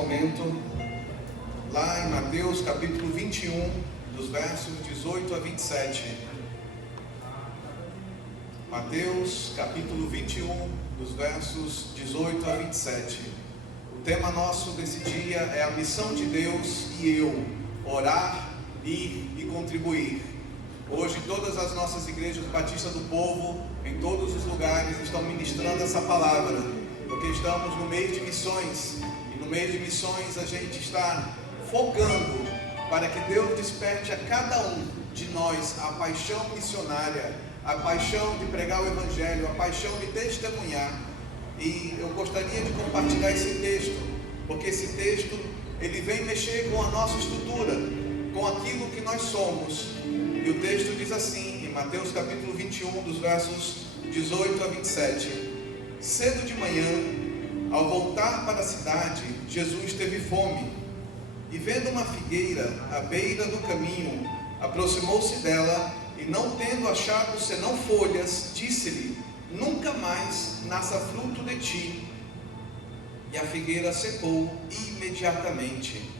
momento lá em Mateus capítulo 21, dos versos 18 a 27. Mateus capítulo 21, dos versos 18 a 27. O tema nosso desse dia é a missão de Deus e eu, orar, ir e contribuir. Hoje todas as nossas igrejas batistas do povo, em todos os lugares, estão ministrando essa palavra, porque estamos no meio de missões, e no meio de missões a gente está focando para que Deus desperte a cada um de nós a paixão missionária, a paixão de pregar o Evangelho, a paixão de testemunhar. E eu gostaria de compartilhar esse texto, porque esse texto, ele vem mexer com a nossa estrutura, com aquilo que nós somos. E o texto diz assim, em Mateus capítulo 21, dos versos 18 a 27. Cedo de manhã, ao voltar para a cidade, Jesus teve fome. E vendo uma figueira à beira do caminho, aproximou-se dela, e não tendo achado senão folhas, disse-lhe: nunca mais nasça fruto de ti. E a figueira secou imediatamente.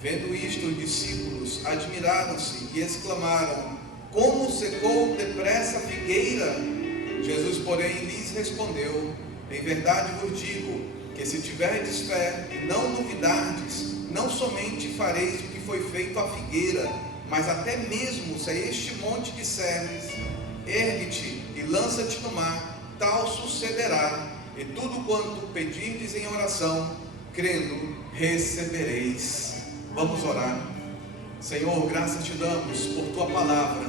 Vendo isto, os discípulos admiraram-se e exclamaram: como secou depressa a figueira? Jesus, porém, lhes respondeu: em verdade vos digo, que se tiverdes fé e não duvidardes, não somente fareis o que foi feito à figueira, mas até mesmo se a este monte disserdes: ergue-te e lança-te no mar, tal sucederá. E tudo quanto pedirdes em oração, crendo, recebereis. Vamos orar. Senhor, graças te damos por tua palavra.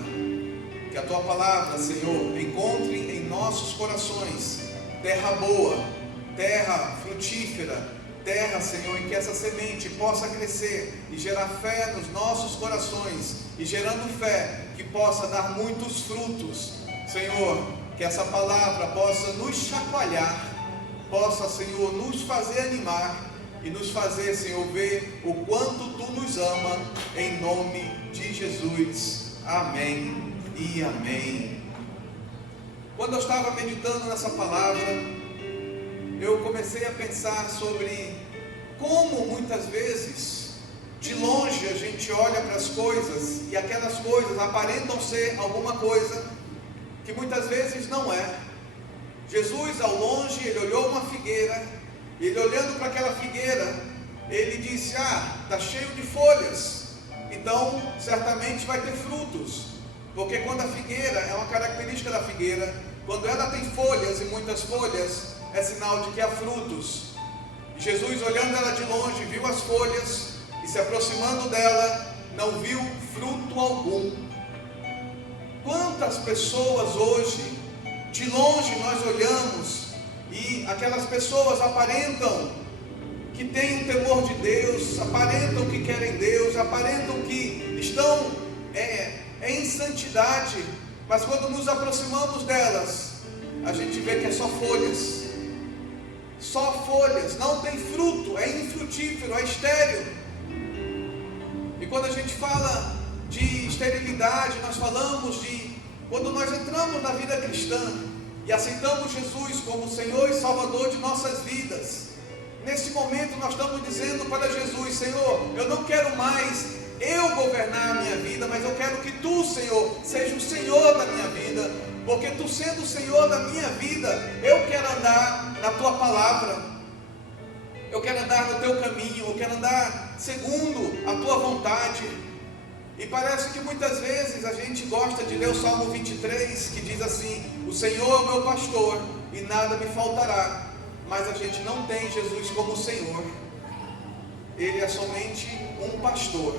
Que a tua palavra, Senhor, encontre em nossos corações terra boa, terra frutífera, terra, Senhor, em que essa semente possa crescer e gerar fé nos nossos corações, e gerando fé, que possa dar muitos frutos. Senhor, que essa palavra possa nos chacoalhar, possa, Senhor, nos fazer animar e nos fazer, Senhor, ver o quanto tu nos ama, em nome de Jesus. Amém e amém. Quando eu estava meditando nessa palavra, eu comecei a pensar sobre como muitas vezes, de longe, a gente olha para as coisas e aquelas coisas aparentam ser alguma coisa que muitas vezes não é. Jesus, ao longe, ele olhou uma figueira, e ele olhando para aquela figueira, ele disse: está cheio de folhas, então certamente vai ter frutos. Porque quando a figueira, é uma característica da figueira, quando ela tem folhas e muitas folhas, é sinal de que há frutos. E Jesus, olhando ela de longe, viu as folhas, e se aproximando dela, não viu fruto algum. Quantas pessoas hoje, de longe nós olhamos, e aquelas pessoas aparentam que têm o temor de Deus, aparentam que querem Deus, aparentam que estão em santidade, mas quando nos aproximamos delas, a gente vê que é só folhas, não tem fruto, é infrutífero, é estéril. E quando a gente fala de esterilidade, nós falamos de quando nós entramos na vida cristã e aceitamos Jesus como Senhor e Salvador de nossas vidas. Nesse momento nós estamos dizendo para Jesus: Senhor, eu não quero mais eu governar a minha vida, mas eu quero que tu, Senhor, seja o Senhor da minha vida, porque tu sendo o Senhor da minha vida, eu quero andar na tua palavra, eu quero andar no teu caminho, eu quero andar segundo a tua vontade. E parece que muitas vezes a gente gosta de ler o Salmo 23, que diz assim: o Senhor é o meu pastor e nada me faltará. Mas a gente não tem Jesus como Senhor, Ele é somente um pastor.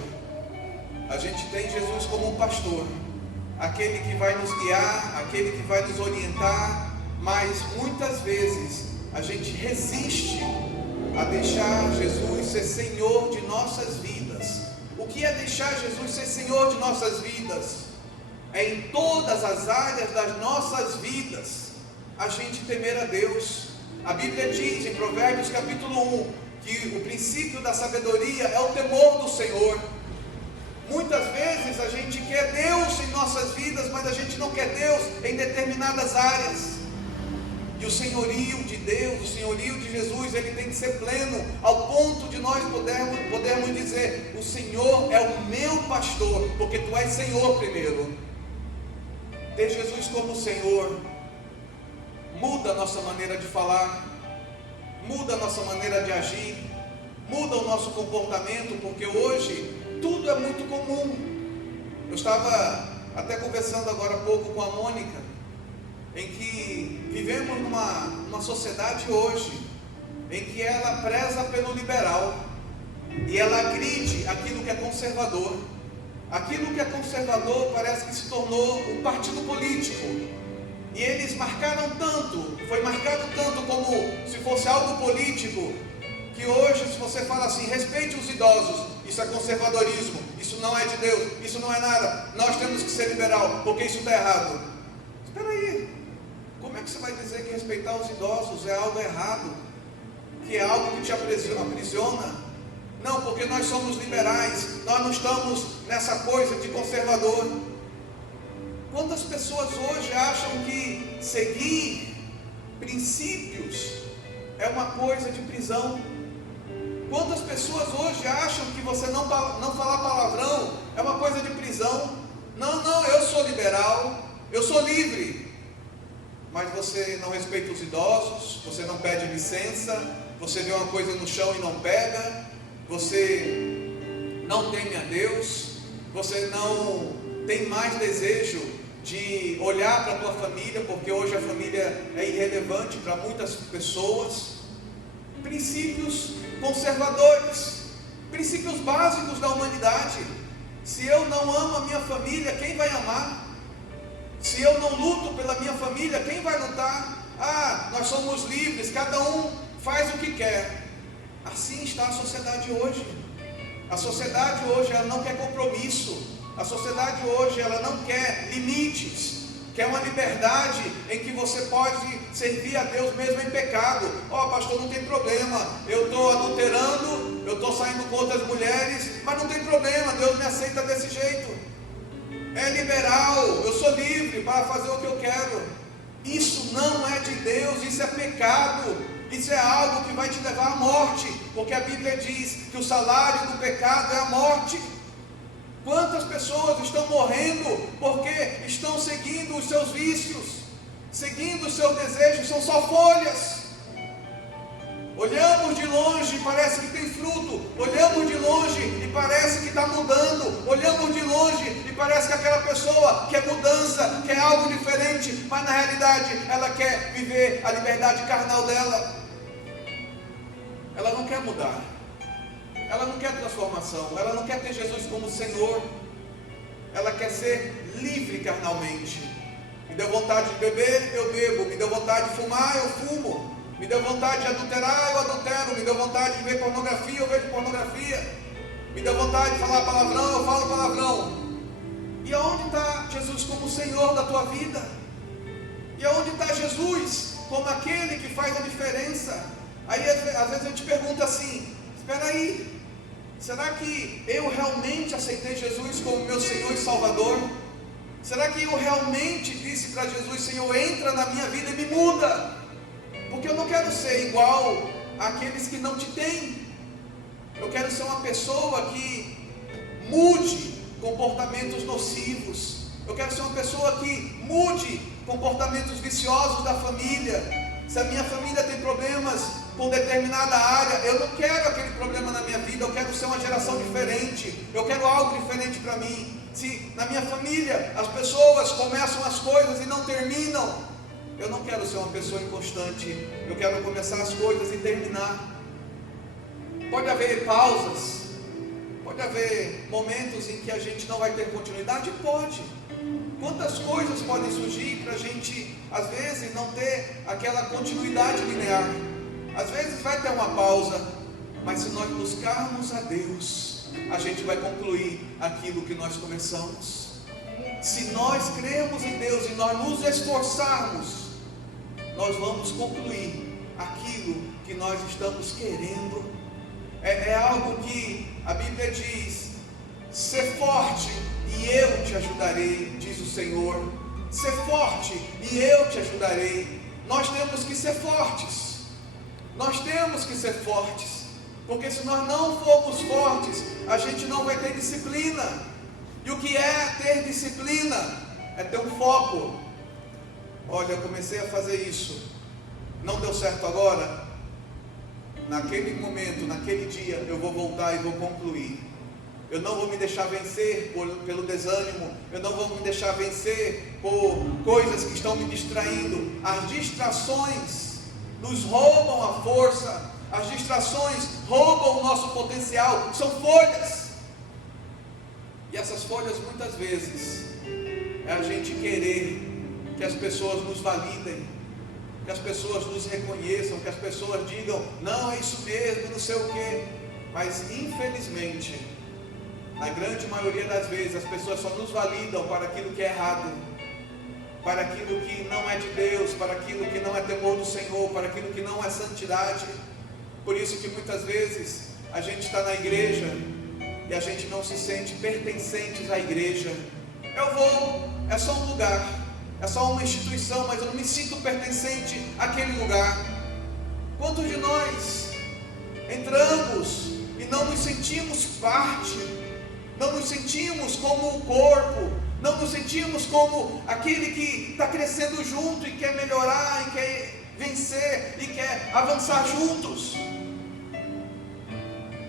A gente tem Jesus como um pastor, aquele que vai nos guiar, aquele que vai nos orientar, mas muitas vezes a gente resiste a deixar Jesus ser Senhor de nossas vidas. O que é deixar Jesus ser Senhor de nossas vidas? É em todas as áreas das nossas vidas a gente temer a Deus. A Bíblia diz em Provérbios capítulo 1 que o princípio da sabedoria é o temor do Senhor. Muitas vezes a gente quer Deus em nossas vidas, mas a gente não quer Deus em determinadas áreas. E o senhorio de Deus, o senhorio de Jesus, ele tem que ser pleno, ao ponto de nós podermos dizer: o Senhor é o meu pastor, porque tu és Senhor primeiro. Ter Jesus como Senhor muda a nossa maneira de falar, muda a nossa maneira de agir, muda o nosso comportamento, porque hoje tudo é muito comum. Eu estava até conversando agora há pouco com a Mônica, em que vivemos numa sociedade hoje, em que ela preza pelo liberal, e ela agride aquilo que é conservador. Aquilo que é conservador parece que se tornou um partido político, e eles marcaram tanto, foi marcado tanto como se fosse algo político, que hoje, se você fala assim: respeite os idosos, isso é conservadorismo, isso não é de Deus, isso não é nada, nós temos que ser liberal, porque isso está errado. Espera aí, como é que você vai dizer que respeitar os idosos é algo errado, que é algo que te aprisiona? Não, porque nós somos liberais, nós não estamos nessa coisa de conservador. Quantas pessoas hoje acham que seguir princípios é uma coisa de prisão? Quantas pessoas hoje acham que você não falar palavrão é uma coisa de prisão? Não, eu sou liberal, eu sou livre. Mas você não respeita os idosos, você não pede licença, você vê uma coisa no chão e não pega, você não teme a Deus, você não tem mais desejo de olhar para a tua família, porque hoje a família é irrelevante para muitas pessoas. Princípios conservadores, princípios básicos da humanidade. Se eu não amo a minha família, quem vai amar? Se eu não luto pela minha família, quem vai lutar? Nós somos livres, cada um faz o que quer. Assim está a sociedade hoje. A sociedade hoje, ela não quer compromisso. A sociedade hoje, ela não quer limites. Quer uma liberdade em que você pode servir a Deus mesmo em pecado. Pastor, não tem problema, eu estou adulterando, eu estou saindo com outras mulheres, mas não tem problema, Deus me aceita desse jeito. É liberal, eu sou livre para fazer o que eu quero. Isso não é de Deus, isso é pecado. Isso é algo que vai te levar à morte, porque a Bíblia diz que o salário do pecado é a morte. Quantas pessoas estão morrendo porque estão seguindo os seus vícios, seguindo os seus desejos, são só folhas. Olhamos de longe e parece que tem fruto, olhamos de longe e parece que está mudando, olhamos de longe e parece que aquela pessoa quer mudança, quer algo diferente, mas na realidade ela quer viver a liberdade carnal dela. Ela não quer mudar, ela não quer transformação, ela não quer ter Jesus como Senhor, ela quer ser livre carnalmente. Me deu vontade de beber, eu bebo, me deu vontade de fumar, eu fumo, me deu vontade de adulterar, eu adultero, me deu vontade de ver pornografia, eu vejo pornografia, me deu vontade de falar palavrão, eu falo palavrão. E aonde está Jesus como Senhor da tua vida? E aonde está Jesus como aquele que faz a diferença? Aí às vezes eu te pergunto assim: espera aí, será que eu realmente aceitei Jesus como meu Senhor e Salvador? Será que eu realmente disse para Jesus: Senhor, entra na minha vida e me muda? Porque eu não quero ser igual àqueles que não te têm. Eu quero ser uma pessoa que mude comportamentos nocivos. Eu quero ser uma pessoa que mude comportamentos viciosos da família. Se a minha família tem problemas com determinada área, eu não quero aquele problema na minha vida, eu quero ser uma geração diferente, eu quero algo diferente para mim. Se na minha família as pessoas começam as coisas e não terminam, eu não quero ser uma pessoa inconstante, eu quero começar as coisas e terminar. Pode haver pausas, pode haver momentos em que a gente não vai ter continuidade? Pode. Quantas coisas podem surgir para a gente, às vezes, não ter aquela continuidade linear? Às vezes vai ter uma pausa, mas se nós buscarmos a Deus, a gente vai concluir aquilo que nós começamos. Se nós cremos em Deus e nós nos esforçarmos, nós vamos concluir aquilo que nós estamos querendo. É algo que a Bíblia diz: ser forte e eu te ajudarei, diz o Senhor. Ser forte e eu te ajudarei. nós temos que ser fortes. Nós temos que ser fortes, porque se nós não formos fortes, a gente não vai ter disciplina. E o que é ter disciplina? É ter um foco. Olha, eu comecei a fazer isso, não deu certo agora. Naquele momento, naquele dia, eu vou voltar e vou concluir. Eu não vou me deixar vencer pelo desânimo. Eu não vou me deixar vencer por coisas que estão me distraindo. As distrações nos roubam a força. As distrações roubam o nosso potencial. São folhas. E essas folhas muitas vezes é a gente querer que as pessoas nos validem, que as pessoas nos reconheçam, que as pessoas digam, não, é isso mesmo, não sei o quê. Mas infelizmente, na grande maioria das vezes, as pessoas só nos validam para aquilo que é errado, para aquilo que não é de Deus, para aquilo que não é temor do Senhor, para aquilo que não é santidade. Por isso que muitas vezes a gente está na igreja e a gente não se sente pertencentes à igreja. Eu vou, é só um lugar, é só uma instituição, mas eu não me sinto pertencente àquele lugar. Quantos de nós entramos e não nos sentimos parte, não nos sentimos como o corpo, não nos sentimos como aquele que está crescendo junto e quer melhorar, e quer vencer, e quer avançar juntos?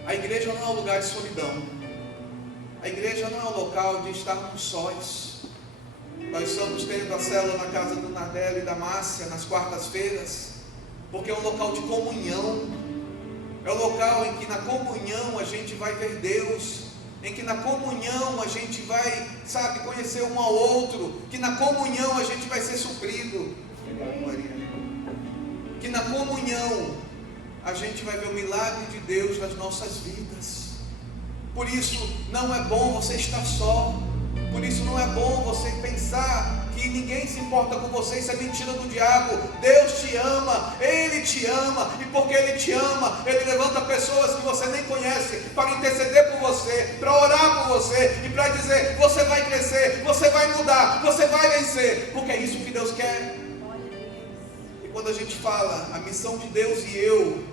A igreja não é um lugar de solidão. A igreja não é um local de estarmos sós. Nós estamos tendo a célula na casa do Nardelli e da Márcia nas quartas-feiras, porque é um local de comunhão. É um local em que na comunhão a gente vai ver Deus, em que na comunhão a gente vai, conhecer um ao outro, que na comunhão a gente vai ser suprido, que na comunhão a gente vai ver o milagre de Deus nas nossas vidas. Por isso não é bom você estar só. Por isso não é bom você pensar que ninguém se importa com você. Isso é mentira do diabo. Deus te ama, Ele te ama, e porque Ele te ama, Ele levanta pessoas que você nem conhece para interceder por você, para orar por você e para dizer, você vai crescer, você vai mudar, você vai vencer, porque é isso que Deus quer. E quando a gente fala a missão de Deus e eu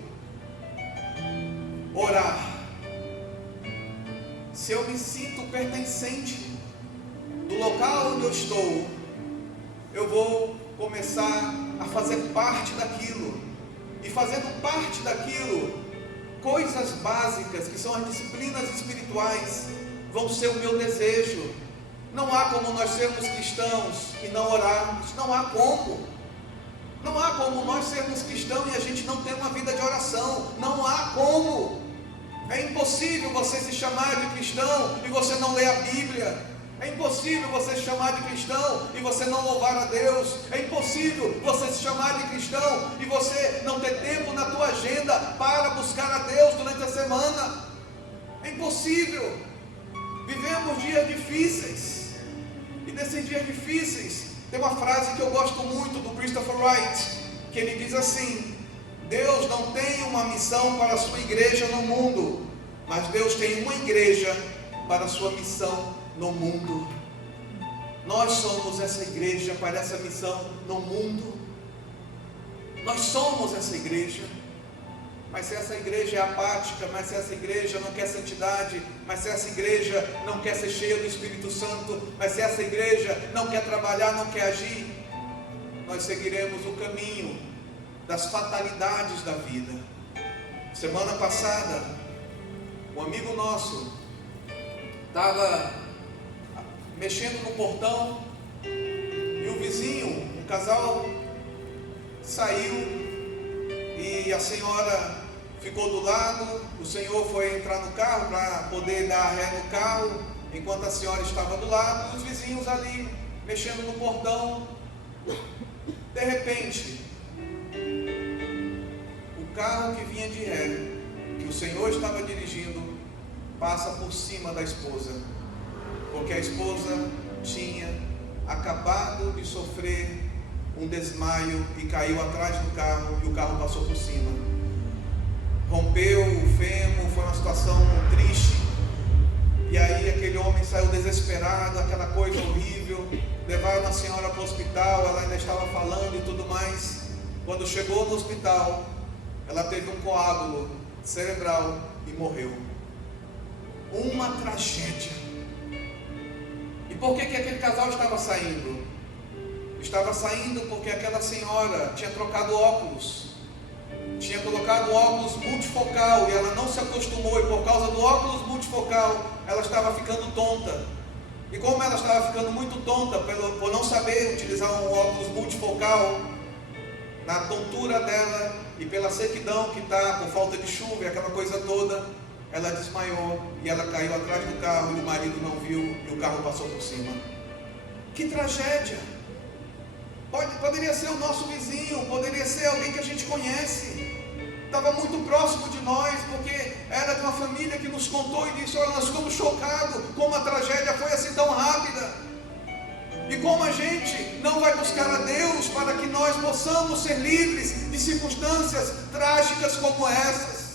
orar, se eu me sinto pertencente do local onde eu estou, eu vou começar a fazer parte daquilo, e fazendo parte daquilo, coisas básicas que são as disciplinas espirituais vão ser o meu desejo. Não há como nós sermos cristãos e não orarmos. Não há como. Não há como nós sermos cristãos e a gente não ter uma vida de oração. Não há como. É impossível você se chamar de cristão e você não ler a Bíblia. É impossível você se chamar de cristão e você não louvar a Deus. É impossível você se chamar de cristão e você não ter tempo na tua agenda para buscar a Deus durante a semana. É impossível. Vivemos dias difíceis, e nesses dias difíceis tem uma frase que eu gosto muito do Christopher Wright, que ele diz assim: Deus não tem uma missão para a sua igreja no mundo, mas Deus tem uma igreja para a sua missão no mundo. Nós somos essa igreja para essa missão no mundo. Nós somos essa igreja. Mas se essa igreja é apática, mas se essa igreja não quer santidade, mas se essa igreja não quer ser cheia do Espírito Santo, mas se essa igreja não quer trabalhar, não quer agir, nós seguiremos o caminho das fatalidades da vida. Semana passada, um amigo nosso estava mexendo no portão e o vizinho, um casal, saiu e a senhora ficou do lado. O senhor foi entrar no carro para poder dar ré no carro, enquanto a senhora estava do lado, e os vizinhos ali mexendo no portão. De repente, o carro que vinha de ré, que o senhor estava dirigindo, passa por cima da esposa, porque a esposa tinha acabado de sofrer um desmaio e caiu atrás do carro, e o carro passou por cima, rompeu o fêmur. Foi uma situação triste, e aí aquele homem saiu desesperado, aquela coisa horrível. Levaram a senhora para o hospital, ela ainda estava falando e tudo mais. Quando chegou no hospital, ela teve um coágulo cerebral e morreu. Uma tragédia. E por que aquele casal estava saindo? Estava saindo porque aquela senhora tinha trocado óculos, tinha colocado óculos multifocal e ela não se acostumou, e por causa do óculos multifocal ela estava ficando tonta. E como ela estava ficando muito tonta por não saber utilizar um óculos multifocal, na tontura dela e pela sequidão que está, por falta de chuva e aquela coisa toda, ela desmaiou e ela caiu atrás do carro e o marido não viu e o carro passou por cima. Que tragédia! Poderia ser o nosso vizinho, poderia ser alguém que a gente conhece, estava muito próximo de nós, porque era de uma família que nos contou e disse: olha, nós ficamos chocados como a tragédia foi assim tão rápida. E como a gente não vai buscar a Deus para que nós possamos ser livres de circunstâncias trágicas como essas.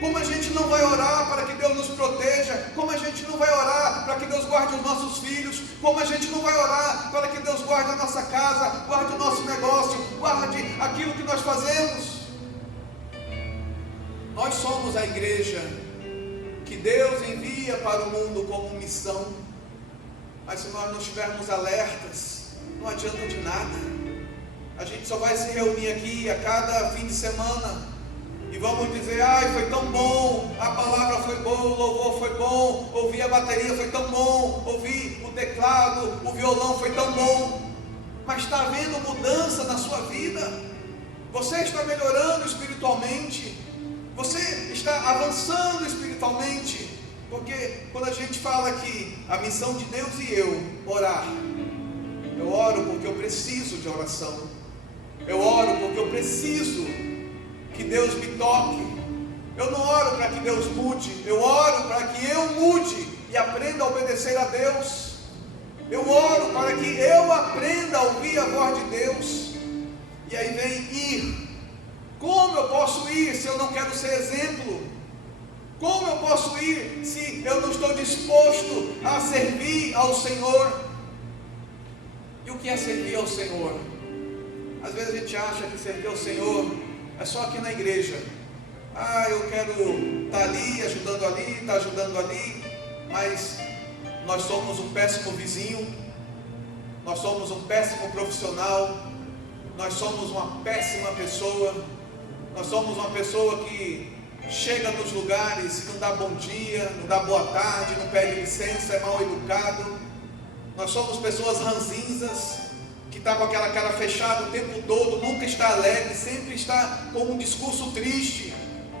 Como a gente não vai orar para que Deus nos proteja, como a gente não vai orar para que Deus guarde os nossos filhos, como a gente não vai orar para que Deus guarde a nossa casa, guarde o nosso negócio, guarde aquilo que nós fazemos. Nós somos a igreja que Deus envia para o mundo como missão, mas se nós não estivermos alertas, não adianta de nada. A gente só vai se reunir aqui a cada fim de semana e vamos dizer: ai, foi tão bom, a palavra foi boa, o louvor foi bom, ouvir a bateria foi tão bom, ouvir o teclado, o violão foi tão bom. Mas está havendo mudança na sua vida? Você está melhorando espiritualmente? Você está avançando espiritualmente? Porque quando a gente fala que a missão de Deus e eu, orar, eu oro porque eu preciso de oração, eu oro porque eu preciso que Deus me toque. Eu não oro para que Deus mude, eu oro para que eu mude e aprenda a obedecer a Deus. Eu oro para que eu aprenda a ouvir a voz de Deus. E aí vem ir. Como eu posso ir se eu não quero ser exemplo? Como eu posso ir se eu não estou disposto a servir ao Senhor? E o que é servir ao Senhor? Às vezes a gente acha que servir ao Senhor é só aqui na igreja. Ah, eu quero estar ali, ajudando ali, mas nós somos um péssimo vizinho, nós somos um péssimo profissional, nós somos uma péssima pessoa, nós somos uma pessoa que chega nos lugares, não dá bom dia, não dá boa tarde, não pede licença, é mal educado. Nós somos pessoas ranzinzas, que está com aquela cara fechada o tempo todo, nunca está alegre, sempre está com um discurso triste,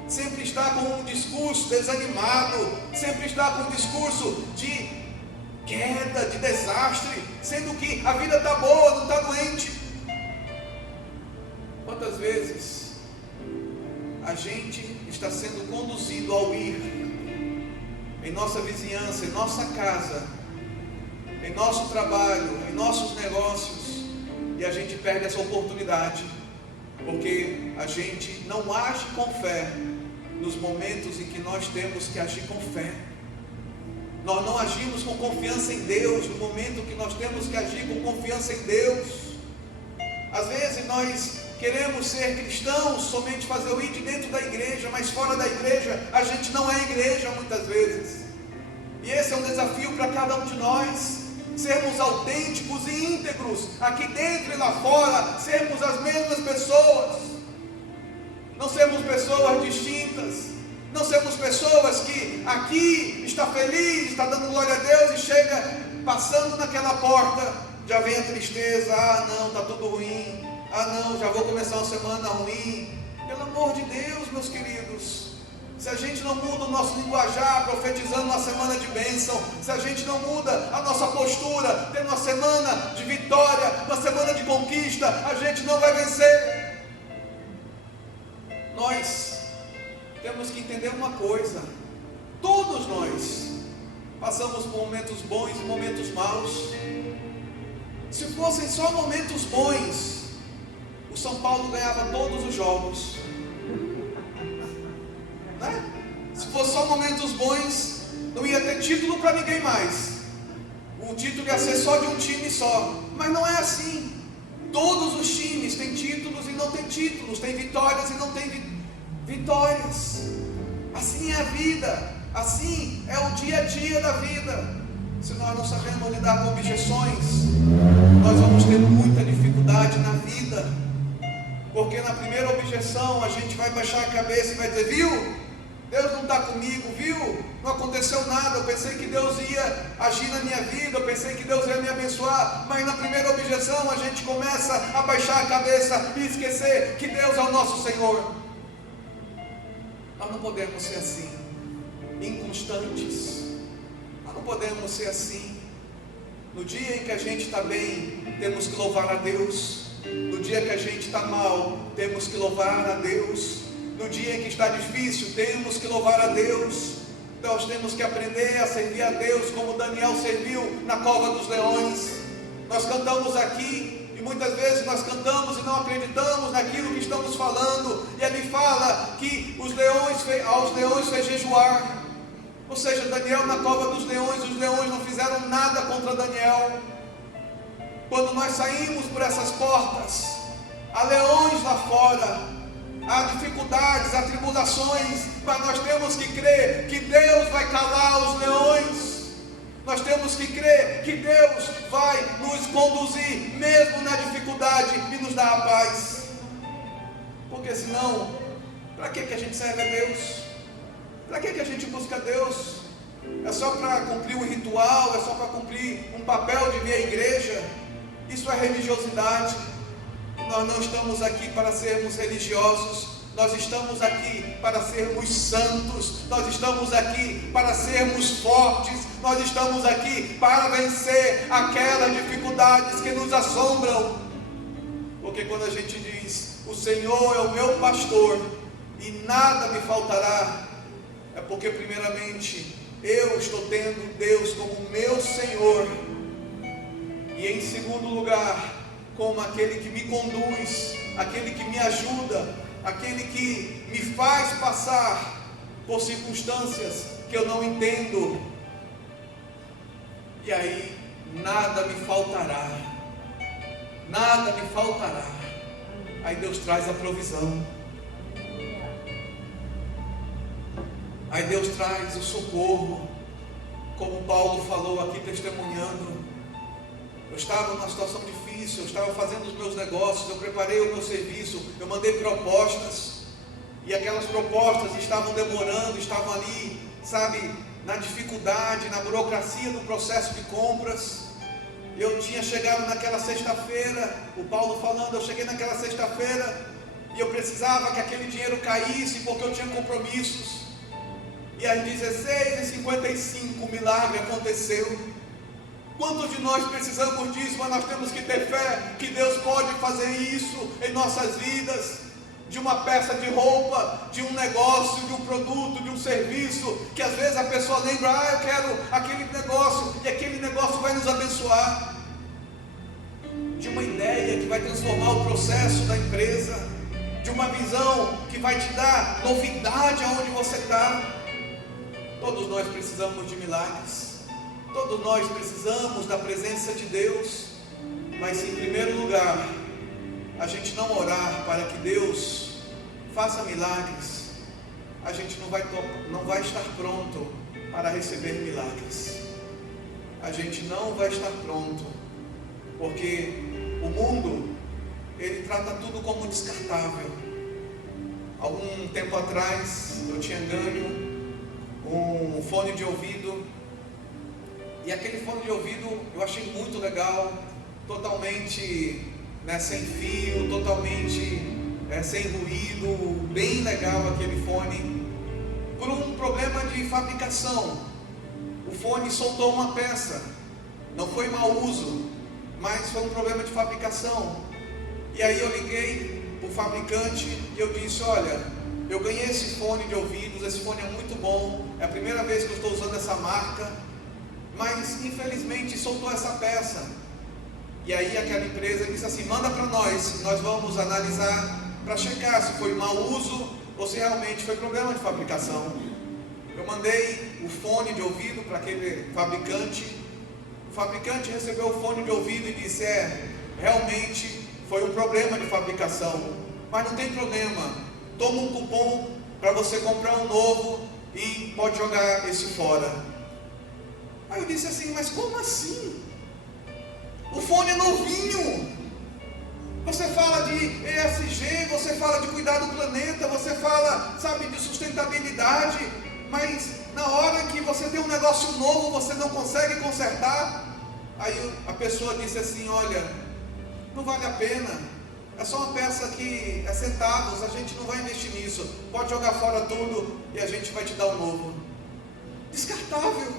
sempre está com um discurso desanimado, sempre está com um discurso de queda, de desastre, sendo que a vida está boa, não está doente. Quantas vezes a gente está sendo conduzido ao ir, em nossa vizinhança, em nossa casa, em nosso trabalho, em nossos negócios, e a gente perde essa oportunidade, porque a gente não age com fé nos momentos em que nós temos que agir com fé. Nós não agimos com confiança em Deus no momento que nós temos que agir com confiança em Deus. Às vezes nós queremos ser cristãos, somente fazer o ir de dentro da igreja, mas fora da igreja a gente não é igreja muitas vezes. E esse é um desafio para cada um de nós, sermos autênticos e íntegros, aqui dentro e lá fora, sermos as mesmas pessoas, não sermos pessoas distintas, não sermos pessoas que aqui está feliz, está dando glória a Deus e chega passando naquela porta, já vem a tristeza: ah não, está tudo ruim, ah não, já vou começar uma semana ruim. Pelo amor de Deus, meus queridos, se a gente não muda o nosso linguajar, profetizando uma semana de bênção, se a gente não muda a nossa postura, tendo uma semana de vitória, uma semana de conquista, a gente não vai vencer. Nós temos que entender uma coisa: todos nós passamos por momentos bons e momentos maus. Se fossem só momentos bons, o São Paulo ganhava todos os jogos, né? Se fosse só momentos bons, não ia ter título para ninguém mais, o título ia ser só de um time só. Mas não é assim. Todos os times têm títulos e não têm títulos, têm vitórias e não têm vitórias. Assim é a vida, assim é o dia a dia da vida. Se nós não sabemos lidar com objeções, nós vamos ter muita dificuldade na vida, porque na primeira objeção a gente vai baixar a cabeça e vai dizer: viu, Deus não está comigo, viu, não aconteceu nada, eu pensei que Deus ia agir na minha vida, eu pensei que Deus ia me abençoar, mas na primeira objeção a gente começa a baixar a cabeça e esquecer que Deus é o nosso Senhor. Nós não podemos ser assim, inconstantes. Nós não podemos ser assim. No dia em que a gente está bem, temos que louvar a Deus. No dia que a gente está mal, temos que louvar a Deus. No dia em que está difícil, temos que louvar a Deus. Nós temos que aprender a servir a Deus como Daniel serviu na cova dos leões. Nós cantamos aqui e muitas vezes nós cantamos e não acreditamos naquilo que estamos falando. E ele fala que aos leões fez jejuar. Ou seja, Daniel na cova dos leões, os leões não fizeram nada contra Daniel. Quando nós saímos por essas portas, há leões lá fora, há dificuldades, há tribulações, mas nós temos que crer que Deus vai calar os leões. Nós temos que crer que Deus vai nos conduzir, mesmo na dificuldade, e nos dar a paz. Porque senão, para que a gente serve a Deus? Para que a gente busca Deus? É só para cumprir um ritual? É só para cumprir um papel de vir à igreja? Isso é religiosidade. Nós não estamos aqui para sermos religiosos. Nós estamos aqui para sermos santos. Nós estamos aqui para sermos fortes. Nós estamos aqui para vencer aquelas dificuldades que nos assombram. Porque quando a gente diz: o Senhor é o meu pastor e nada me faltará, é porque primeiramente eu estou tendo Deus como meu Senhor, e em segundo lugar, como aquele que me conduz, aquele que me ajuda, aquele que me faz passar por circunstâncias que eu não entendo. E aí nada me faltará, nada me faltará. Aí Deus traz a provisão. Aí Deus traz o socorro, como Paulo falou aqui testemunhando. Eu estava numa situação difícil, eu estava fazendo os meus negócios, eu preparei o meu serviço, eu mandei propostas, e aquelas propostas estavam demorando, estavam ali, sabe, na dificuldade, na burocracia do processo de compras. Eu tinha chegado naquela sexta-feira, o Paulo falando, eu cheguei naquela sexta-feira, e eu precisava que aquele dinheiro caísse, porque eu tinha compromissos. E às 16h55 o milagre aconteceu. Quantos de nós precisamos disso? Mas nós temos que ter fé que Deus pode fazer isso em nossas vidas. De uma peça de roupa, de um negócio, de um produto, de um serviço, que às vezes a pessoa lembra: eu quero aquele negócio, e aquele negócio vai nos abençoar. De uma ideia que vai transformar o processo da empresa, de uma visão que vai te dar novidade aonde você está. Todos nós precisamos de milagres, todos nós precisamos da presença de Deus, mas se em primeiro lugar a gente não orar para que Deus faça milagres, a gente não vai estar pronto para receber milagres. A gente não vai estar pronto, porque o mundo, ele trata tudo como descartável. Algum tempo atrás eu tinha ganho um fone de ouvido, e aquele fone de ouvido eu achei muito legal, totalmente sem fio, totalmente sem ruído, bem legal aquele fone. Por um problema de fabricação, o fone soltou uma peça, não foi mau uso, mas foi um problema de fabricação. E aí eu liguei para o fabricante e eu disse: olha, eu ganhei esse fone de ouvidos, esse fone é muito bom, é a primeira vez que eu estou usando essa marca, mas infelizmente soltou essa peça. E aí aquela empresa disse assim: manda para nós vamos analisar para checar se foi mau uso ou se realmente foi problema de fabricação. Eu mandei o fone de ouvido para aquele fabricante, o fabricante recebeu o fone de ouvido e disse: realmente foi um problema de fabricação, mas não tem problema, toma um cupom para você comprar um novo e pode jogar esse fora. Aí eu disse assim, mas como assim? O fone é novinho, você fala de ESG, você fala de cuidar do planeta, você fala, sabe, de sustentabilidade, mas na hora que você tem um negócio novo, você não consegue consertar. Aí a pessoa disse assim, olha, não vale a pena, é só uma peça que é centavos, a gente não vai investir nisso, pode jogar fora tudo e a gente vai te dar um novo. Descartável.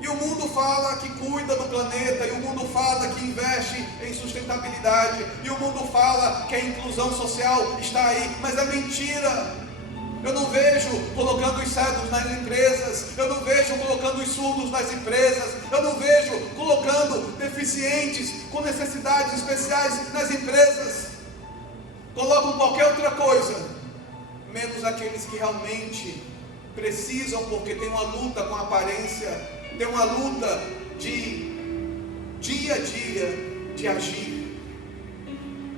E o mundo fala que cuida do planeta, e o mundo fala que investe em sustentabilidade, e o mundo fala que a inclusão social está aí, mas é mentira. Eu não vejo colocando os cegos nas empresas, eu não vejo colocando os surdos nas empresas, eu não vejo colocando deficientes com necessidades especiais nas empresas. Colocam qualquer outra coisa, menos aqueles que realmente precisam, porque tem uma luta com a aparência, tem uma luta de dia a dia de agir.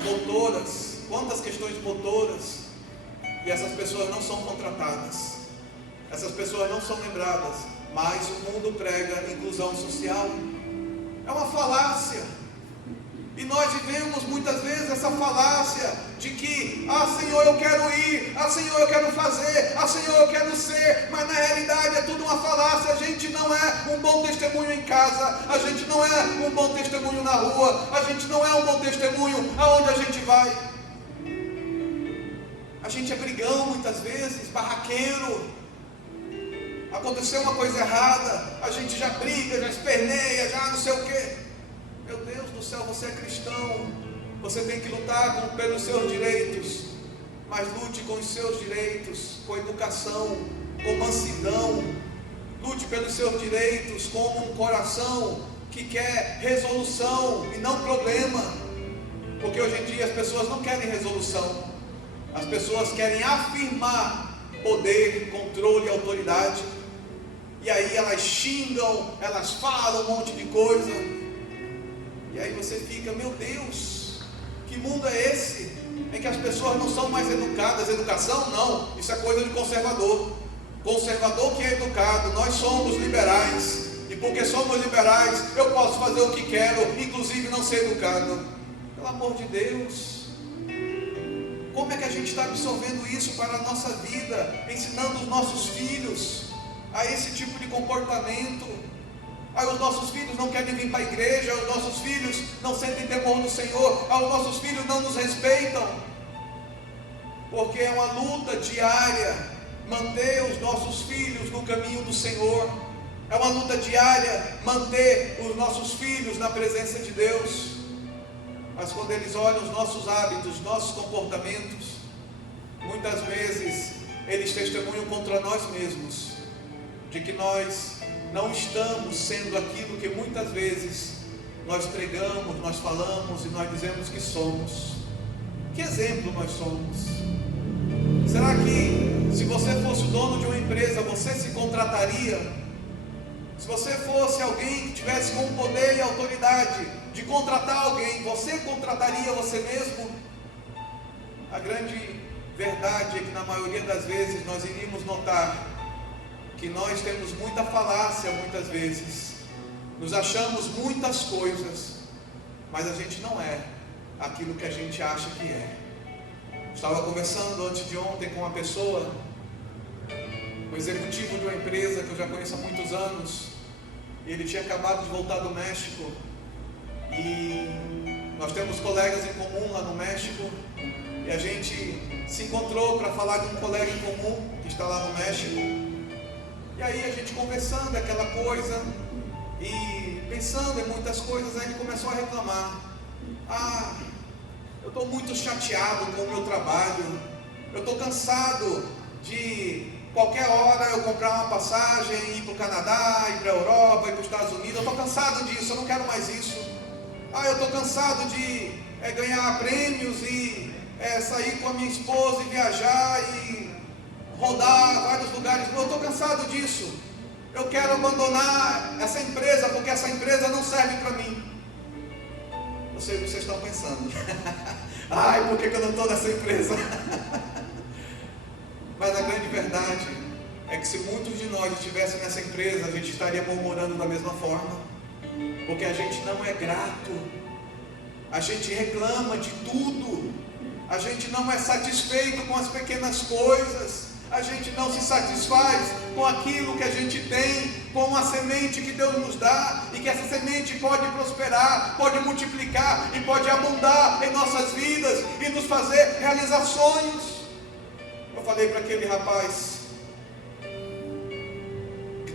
Motoras, quantas questões motoras, e essas pessoas não são contratadas, essas pessoas não são lembradas, mas o mundo prega inclusão social. É uma falácia, e nós vivemos muitas vezes essa falácia de que, Senhor, eu quero ir, Senhor, eu quero fazer, Senhor, eu quero ser, mas na realidade é tudo uma falácia. A gente não é um bom testemunho em casa, a gente não é um bom testemunho na rua, a gente não é um bom testemunho aonde a gente vai. A gente é brigão muitas vezes, barraqueiro. Aconteceu uma coisa errada, a gente já briga, já esperneia, já não sei o quê. Meu Deus do céu, você é cristão, você tem que lutar pelos seus direitos, mas lute com os seus direitos, com educação, com mansidão. Lute pelos seus direitos com um coração que quer resolução e não problema, porque hoje em dia as pessoas não querem resolução. As pessoas querem afirmar poder, controle e autoridade. E aí elas xingam, elas falam um monte de coisa. E aí você fica, meu Deus, que mundo é esse? Em que as pessoas não são mais educadas. Educação não, isso é coisa de conservador. Conservador que é educado, nós somos liberais. E porque somos liberais, eu posso fazer o que quero, inclusive não ser educado. Pelo amor de Deus. Como é que a gente está absorvendo isso para a nossa vida, ensinando os nossos filhos a esse tipo de comportamento? Aí os nossos filhos não querem vir para a igreja, os nossos filhos não sentem temor do Senhor, os nossos filhos não nos respeitam, porque é uma luta diária manter os nossos filhos no caminho do Senhor, é uma luta diária manter os nossos filhos na presença de Deus. Mas quando eles olham os nossos hábitos, nossos comportamentos, muitas vezes eles testemunham contra nós mesmos, de que nós não estamos sendo aquilo que muitas vezes nós pregamos, nós falamos e nós dizemos que somos. Que exemplo nós somos? Será que se você fosse o dono de uma empresa, você se contrataria? Se você fosse alguém que tivesse com poder e autoridade de contratar alguém, você contrataria você mesmo? A grande verdade é que na maioria das vezes nós iríamos notar que nós temos muita falácia muitas vezes, nos achamos muitas coisas, mas a gente não é aquilo que a gente acha que é. Estava conversando antes de ontem com uma pessoa, um executivo de uma empresa que eu já conheço há muitos anos, e ele tinha acabado de voltar do México, e nós temos colegas em comum lá no México, e a gente se encontrou para falar de um colega em comum que está lá no México, e aí a gente conversando aquela coisa, e pensando em muitas coisas, aí ele começou a reclamar. Eu estou muito chateado com o meu trabalho, eu estou cansado de qualquer hora eu comprar uma passagem, ir para o Canadá, ir para a Europa, ir para os Estados Unidos. Eu estou cansado disso, eu não quero mais isso. Eu estou cansado de ganhar prêmios e sair com a minha esposa e viajar e rodar vários lugares. Eu estou cansado disso. Eu quero abandonar essa empresa, porque essa empresa não serve para mim. Não sei o que vocês estão pensando. Ai, por que eu não estou nessa empresa? Mas a grande verdade é que se muitos de nós estivessem nessa empresa, a gente estaria murmurando da mesma forma, porque a gente não é grato, a gente reclama de tudo, a gente não é satisfeito com as pequenas coisas, a gente não se satisfaz com aquilo que a gente tem, com a semente que Deus nos dá, e que essa semente pode prosperar, pode multiplicar e pode abundar em nossas vidas e nos fazer realizar sonhos. Eu falei para aquele rapaz: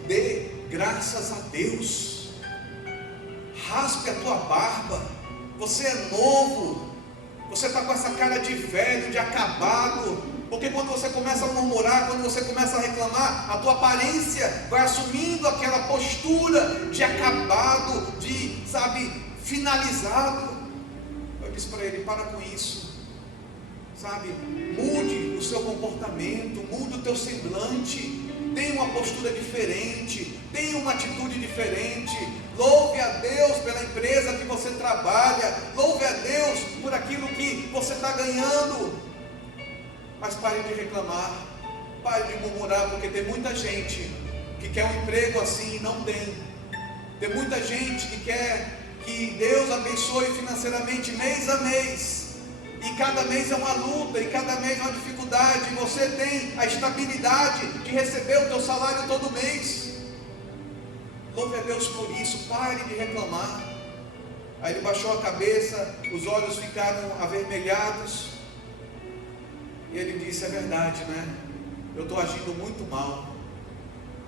dê graças a Deus, raspe a tua barba, você é novo, você está com essa cara de velho, de acabado. Porque quando você começa a murmurar, quando você começa a reclamar, a tua aparência vai assumindo aquela postura de acabado, de, finalizado. Eu disse para ele: para com isso, mude o seu comportamento, mude o teu semblante, tenha uma postura diferente, tenha uma atitude diferente, louve a Deus pela empresa que você trabalha, louve a Deus por aquilo que você está ganhando. Mas pare de reclamar, pare de murmurar, porque tem muita gente que quer um emprego assim e não tem. Tem muita gente que quer que Deus abençoe financeiramente mês a mês, e cada mês é uma luta, e cada mês é uma dificuldade. Você tem a estabilidade de receber o teu salário todo mês. Louve a Deus por isso, pare de reclamar. Aí ele baixou a cabeça, os olhos ficaram avermelhados, e ele disse: é verdade, né? Eu estou agindo muito mal.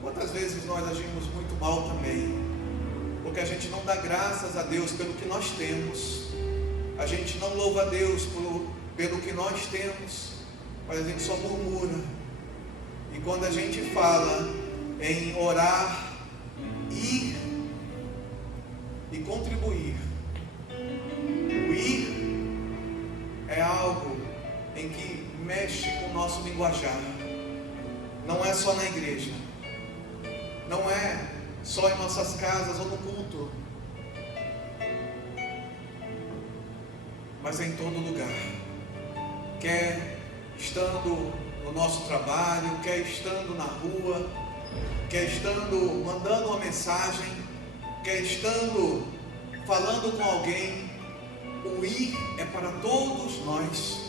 Quantas vezes nós agimos muito mal também? Porque a gente não dá graças a Deus pelo que nós temos, a gente não louva a Deus pelo que nós temos, mas a gente só murmura. E quando a gente fala em orar, ir e contribuir, o ir é algo em que mexe com o nosso linguajar. Não é só na igreja, não é só em nossas casas ou no culto, mas é em todo lugar. Quer estando no nosso trabalho, quer estando na rua, quer estando mandando uma mensagem, quer estando falando com alguém, o ir é para todos nós.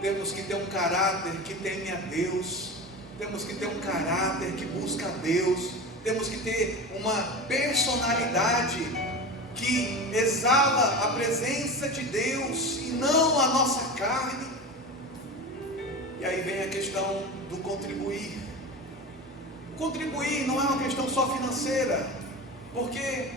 Temos que ter um caráter que teme a Deus, temos que ter um caráter que busca a Deus, temos que ter uma personalidade que exala a presença de Deus e não a nossa carne. E aí vem a questão do contribuir. O contribuir não é uma questão só financeira, porque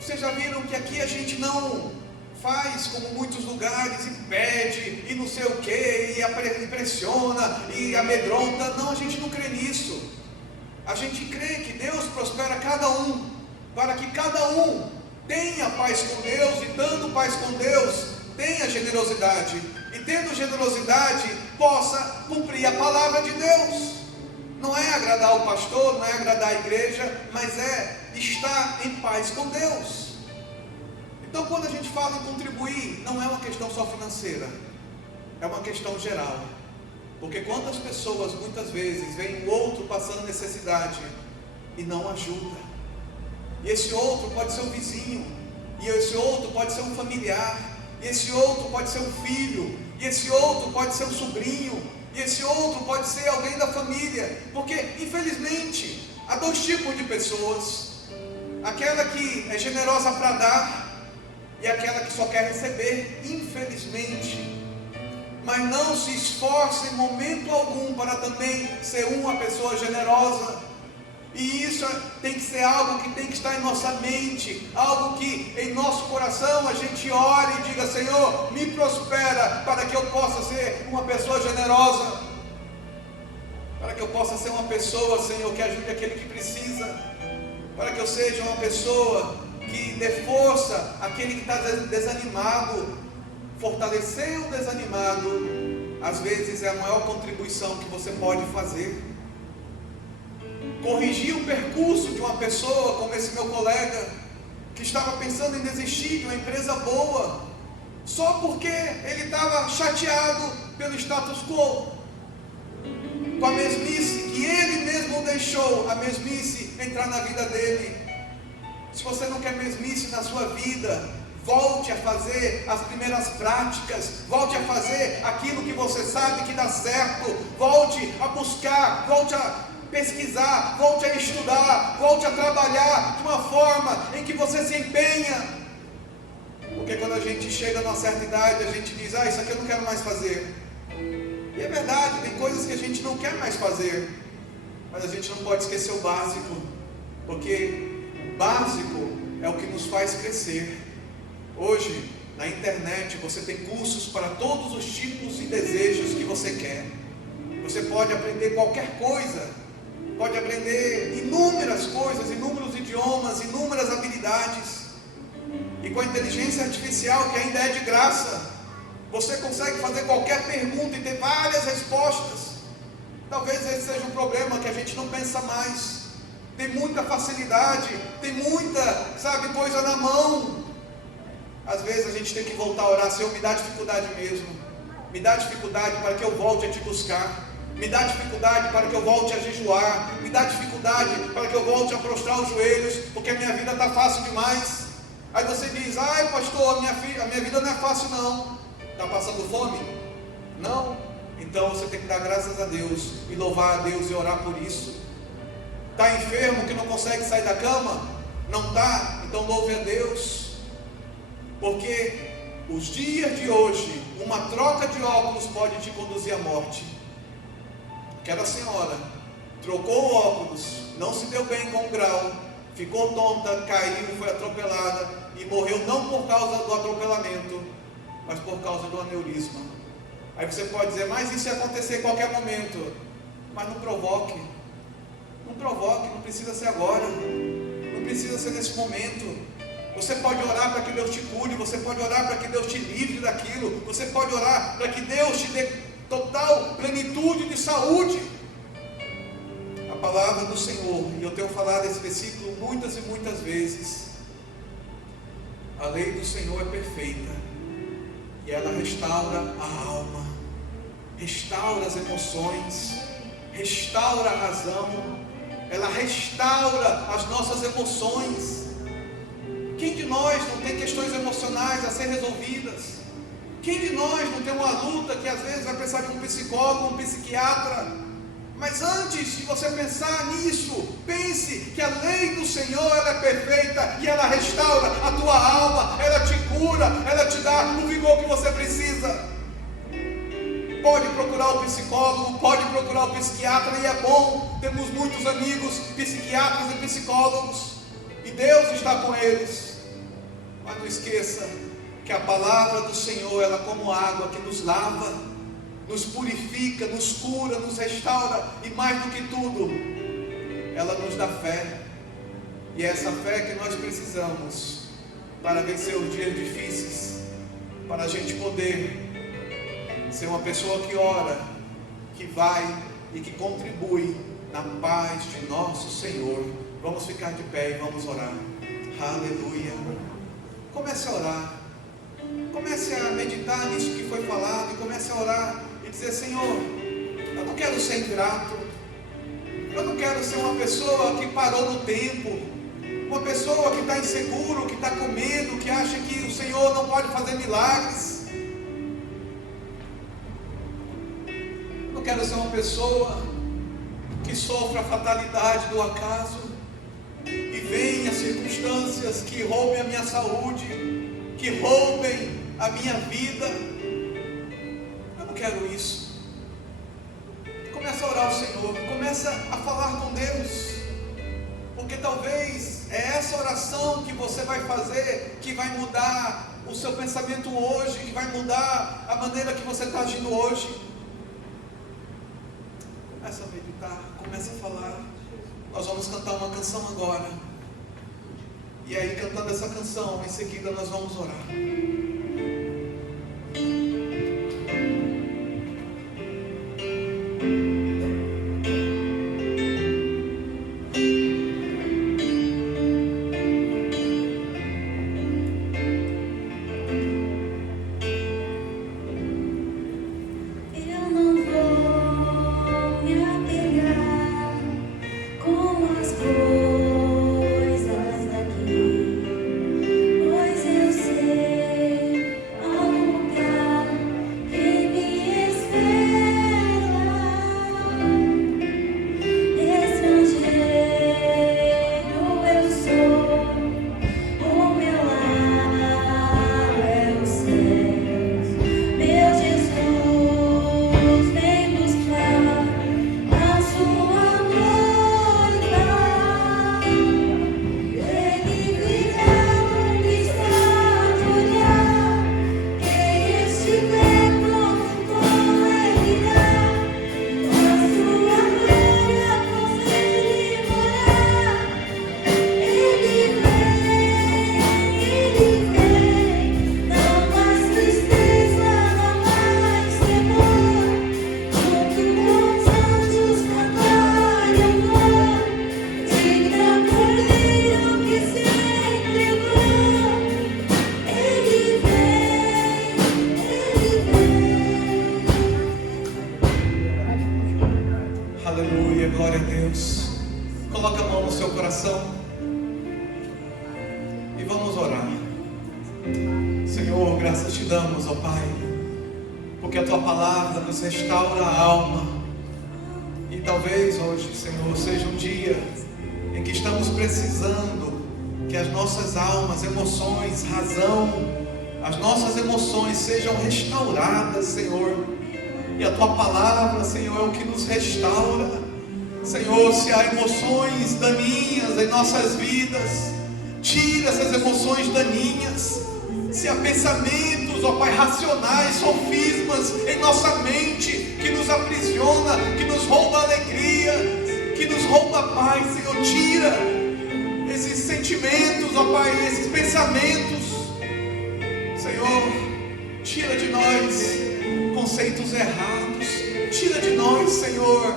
vocês já viram que aqui a gente não faz como muitos lugares e pede e não sei o que, e impressiona e amedronta. Não, a gente não crê nisso. A gente crê que Deus prospera cada um, para que cada um tenha paz com Deus, e dando paz com Deus, tenha generosidade, e tendo generosidade, possa cumprir a palavra de Deus. Não é agradar o pastor, não é agradar a igreja, mas é estar em paz com Deus. Então, quando a gente fala em contribuir, não é uma questão só financeira, é uma questão geral. Porque quantas pessoas muitas vezes veem o outro passando necessidade e não ajuda. E esse outro pode ser um vizinho, e esse outro pode ser um familiar, e esse outro pode ser um filho, e esse outro pode ser um sobrinho, e esse outro pode ser alguém da família. Porque infelizmente há dois tipos de pessoas: aquela que é generosa para dar e aquela que só quer receber, infelizmente. Mas não se esforça em momento algum para também ser uma pessoa generosa. E isso tem que ser algo que tem que estar em nossa mente, algo que em nosso coração a gente ore e diga: Senhor, me prospera para que eu possa ser uma pessoa generosa, para que eu possa ser uma pessoa, Senhor, que ajude aquele que precisa, para que eu seja uma pessoa que dê força àquele que está desanimado. Fortalecer o desanimado, às vezes, é a maior contribuição que você pode fazer. Corrigir o percurso de uma pessoa, como esse meu colega, que estava pensando em desistir de uma empresa boa, só porque ele estava chateado pelo status quo, com a mesmice que ele mesmo deixou a mesmice entrar na vida dele. Se você não quer mesmice na sua vida, volte a fazer as primeiras práticas, volte a fazer aquilo que você sabe que dá certo, volte a buscar, volte a pesquisar, volte a estudar, volte a trabalhar de uma forma em que você se empenha. Porque quando a gente chega a uma certa idade, a gente diz, isso aqui eu não quero mais fazer. E é verdade, tem coisas que a gente não quer mais fazer, mas a gente não pode esquecer o básico, porque o básico é o que nos faz crescer. Hoje, na internet, você tem cursos para todos os tipos e desejos que você quer. Você pode aprender qualquer coisa, pode aprender inúmeras coisas, inúmeros idiomas, inúmeras habilidades. E com a inteligência artificial, que ainda é de graça, você consegue fazer qualquer pergunta e ter várias respostas. Talvez esse seja um problema, que a gente não pensa mais. Tem muita facilidade, tem muita, coisa na mão. Às vezes a gente tem que voltar a orar, Senhor, me dá dificuldade mesmo. Me dá dificuldade para que eu volte a te buscar. Me dá dificuldade para que eu volte a jejuar. Me dá dificuldade para que eu volte a prostrar os joelhos, porque a minha vida está fácil demais. Aí você diz, pastor, a minha vida não é fácil não. Está passando fome? Não? Então você tem que dar graças a Deus e louvar a Deus e orar por isso. Está enfermo que não consegue sair da cama? Não está? Então louve a Deus. Porque os dias de hoje, uma troca de óculos pode te conduzir à morte. Aquela senhora trocou o óculos, não se deu bem com o grau, ficou tonta, caiu, foi atropelada e morreu não por causa do atropelamento, mas por causa do aneurisma. Aí você pode dizer, mas isso ia acontecer em qualquer momento. Mas não provoque, não precisa ser agora, não precisa ser nesse momento. Você pode orar para que Deus te cure, você pode orar para que Deus te livre daquilo, você pode orar para que Deus te dê total plenitude de saúde. A palavra do Senhor, e eu tenho falado esse versículo muitas e muitas vezes, a lei do Senhor é perfeita, e ela restaura a alma, restaura as emoções, restaura a razão, ela restaura as nossas emoções. Quem de nós não tem questões emocionais a ser resolvidas? Quem de nós não tem uma luta que às vezes vai precisar de um psicólogo, um psiquiatra? Mas antes de você pensar nisso, pense que a lei do Senhor ela é perfeita e ela restaura a tua alma, ela te cura, ela te dá o vigor que você precisa. Pode procurar o psicólogo, pode procurar o psiquiatra, e é bom, temos muitos amigos psiquiatras e psicólogos, e Deus está com eles. Mas não esqueça que a palavra do Senhor, ela como água que nos lava, nos purifica, nos cura, nos restaura, e mais do que tudo, ela nos dá fé. E é essa fé que nós precisamos para vencer os dias difíceis, para a gente poder ser uma pessoa que ora, que vai e que contribui na paz de nosso Senhor. Vamos ficar de pé e vamos orar. Aleluia. Comece a orar, comece a meditar nisso que foi falado, e comece a orar e dizer, Senhor, eu não quero ser ingrato, eu não quero ser uma pessoa que parou no tempo, uma pessoa que está inseguro, que está com medo, que acha que o Senhor não pode fazer milagres. Eu não quero ser uma pessoa que sofre a fatalidade do acaso, e venham circunstâncias que roubem a minha saúde, que roubem a minha vida. Eu não quero isso. Começa a orar ao Senhor, começa a falar com Deus, porque talvez é essa oração que você vai fazer que vai mudar o seu pensamento hoje, que vai mudar a maneira que você está agindo hoje. Começa a meditar, começa a falar. Nós vamos cantar uma canção agora, e aí, cantando essa canção, em seguida nós vamos orar. Aleluia, glória a Deus. Coloca a mão no seu coração e vamos orar. Senhor, graças te damos, ó Pai, porque a Tua palavra nos restaura a alma. E talvez hoje, Senhor, seja um dia em que estamos precisando que as nossas almas, emoções, razão, as nossas emoções sejam restauradas, Senhor. E a Tua palavra, Senhor, é o que nos restaura. Senhor, se há emoções daninhas em nossas vidas, tira essas emoções daninhas. Se há pensamentos, ó Pai, racionais, sofismas em nossa mente, que nos aprisiona, que nos rouba a alegria, que nos rouba a paz, Senhor, tira esses sentimentos, ó Pai, esses pensamentos, Senhor, tira de nós conceitos errados, tira de nós, Senhor,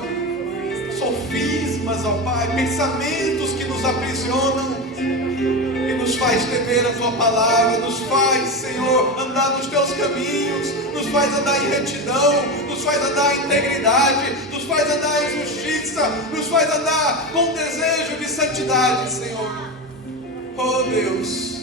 sofismas, ó Pai, pensamentos que nos aprisionam, e nos faz temer a Tua palavra, nos faz, Senhor, andar nos Teus caminhos, nos faz andar em retidão, nos faz andar em integridade, nos faz andar em justiça, nos faz andar com desejo de santidade, Senhor. Oh Deus,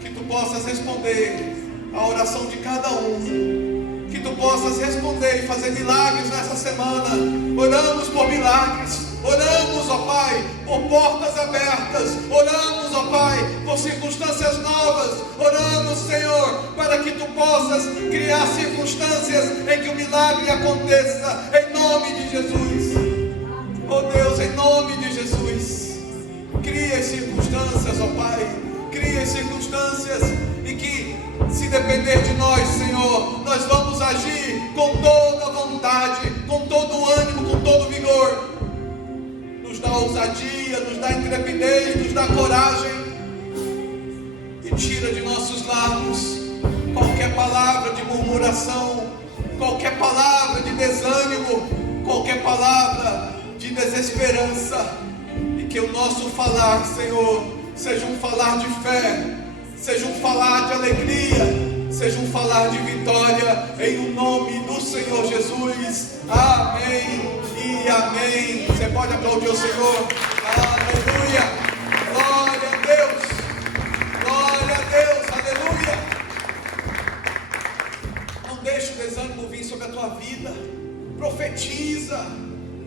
que Tu possas responder a oração de cada um, que Tu possas responder e fazer milagres nessa semana. Oramos por milagres, oramos, ó Pai, por portas abertas, oramos, ó Pai, por circunstâncias novas, oramos, Senhor, para que Tu possas criar circunstâncias em que o milagre aconteça, em nome de Jesus. Oh Deus, em nome de Jesus, cria as circunstâncias, ó Pai, cria as circunstâncias e que, se depender de nós, Senhor, nós vamos agir com toda a vontade, com todo o ânimo, com todo o vigor. Nos dá ousadia, nos dá intrepidez, nos dá coragem e tira de nossos lábios qualquer palavra de murmuração, qualquer palavra de desânimo, qualquer palavra de desesperança, e que o nosso falar, Senhor, seja um falar de fé, seja um falar de alegria, seja um falar de vitória, em o nome do Senhor Jesus. Amém e amém. Você pode aplaudir o Senhor? Aleluia, glória a Deus, glória a Deus, aleluia. Não deixe o desânimo vir sobre a tua vida, profetiza,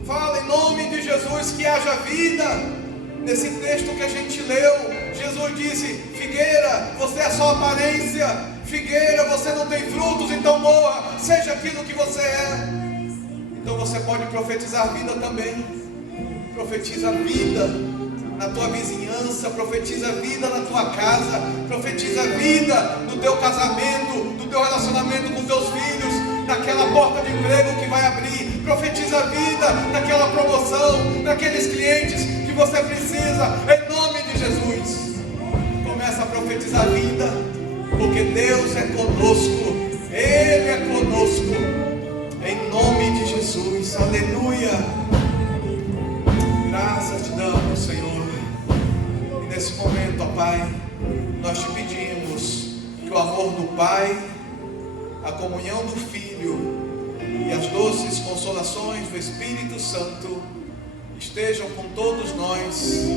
fala em nome de Jesus que haja vida. Nesse texto que a gente leu, Jesus disse: figueira, você é só aparência, figueira, você não tem frutos, então morra, seja aquilo que você é. Então você pode profetizar vida também. Profetiza vida na tua vizinhança, profetiza vida na tua casa, profetiza vida no teu casamento, no teu relacionamento com teus filhos, naquela porta de emprego que vai abrir, profetiza vida naquela promoção, naqueles clientes que você precisa, em nome de Jesus. Começa a profetizar vida, porque Deus é conosco, Ele é conosco, em nome de Jesus, aleluia. Graças te damos, Senhor, e nesse momento, ó Pai, nós te pedimos que o amor do Pai, a comunhão do Filho e as doces consolações do Espírito Santo estejam com todos nós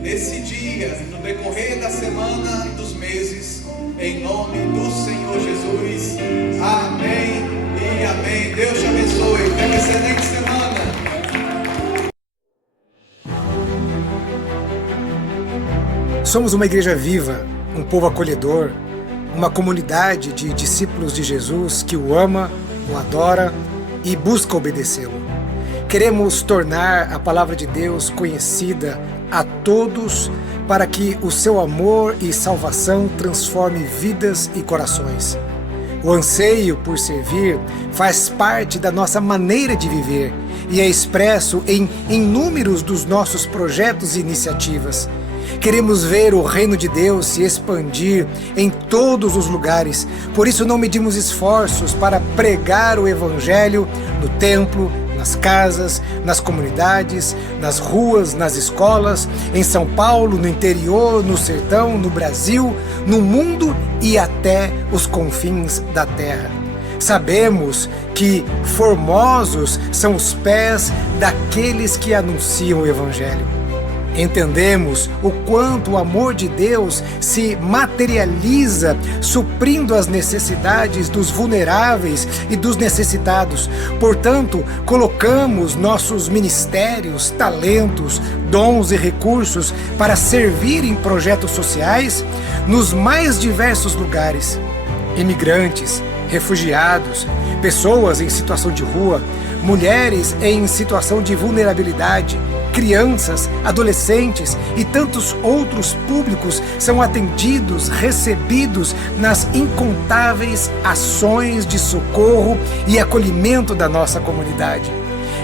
nesse dia, no decorrer da semana e dos meses, em nome do Senhor Jesus. Amém e amém. Deus te abençoe. Tenha uma excelente semana. Somos uma igreja viva, um povo acolhedor, uma comunidade de discípulos de Jesus que o ama, o adora e busca obedecê-lo. Queremos tornar a palavra de Deus conhecida a todos para que o seu amor e salvação transforme vidas e corações. O anseio por servir faz parte da nossa maneira de viver e é expresso em inúmeros dos nossos projetos e iniciativas. Queremos ver o reino de Deus se expandir em todos os lugares, por isso não medimos esforços para pregar o Evangelho no templo, nas casas, nas comunidades, nas ruas, nas escolas, em São Paulo, no interior, no sertão, no Brasil, no mundo e até os confins da terra. Sabemos que formosos são os pés daqueles que anunciam o Evangelho. Entendemos o quanto o amor de Deus se materializa suprindo as necessidades dos vulneráveis e dos necessitados. Portanto, colocamos nossos ministérios, talentos, dons e recursos para servir em projetos sociais nos mais diversos lugares. Imigrantes, refugiados, pessoas em situação de rua, mulheres em situação de vulnerabilidade, crianças, adolescentes e tantos outros públicos são atendidos, recebidos nas incontáveis ações de socorro e acolhimento da nossa comunidade.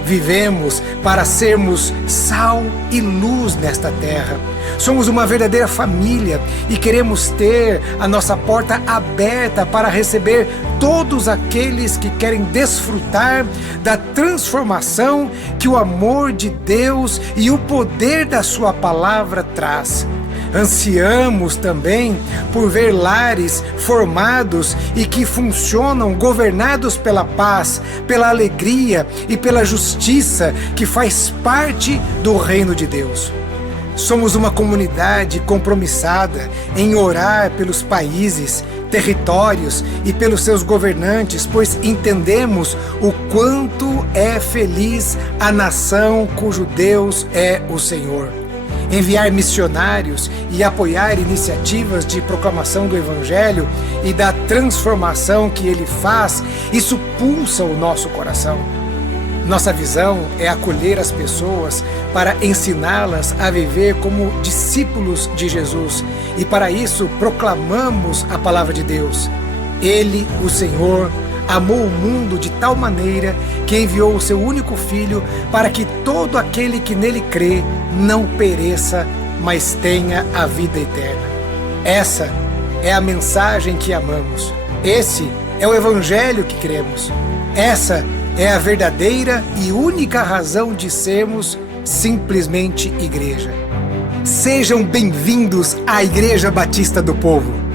Vivemos para sermos sal e luz nesta terra. Somos uma verdadeira família e queremos ter a nossa porta aberta para receber todos aqueles que querem desfrutar da transformação que o amor de Deus e o poder da sua palavra traz. Ansiamos também por ver lares formados e que funcionam governados pela paz, pela alegria e pela justiça que faz parte do reino de Deus. Somos uma comunidade compromissada em orar pelos países, territórios e pelos seus governantes, pois entendemos o quanto é feliz a nação cujo Deus é o Senhor. Enviar missionários e apoiar iniciativas de proclamação do Evangelho e da transformação que ele faz, isso pulsa o nosso coração. Nossa visão é acolher as pessoas para ensiná-las a viver como discípulos de Jesus e para isso proclamamos a palavra de Deus. Ele, o Senhor, amou o mundo de tal maneira que enviou o seu único Filho para que todo aquele que nele crê não pereça, mas tenha a vida eterna. Essa é a mensagem que amamos. Esse é o Evangelho que cremos. Essa é a verdadeira e única razão de sermos simplesmente igreja. Sejam bem-vindos à Igreja Batista do Povo.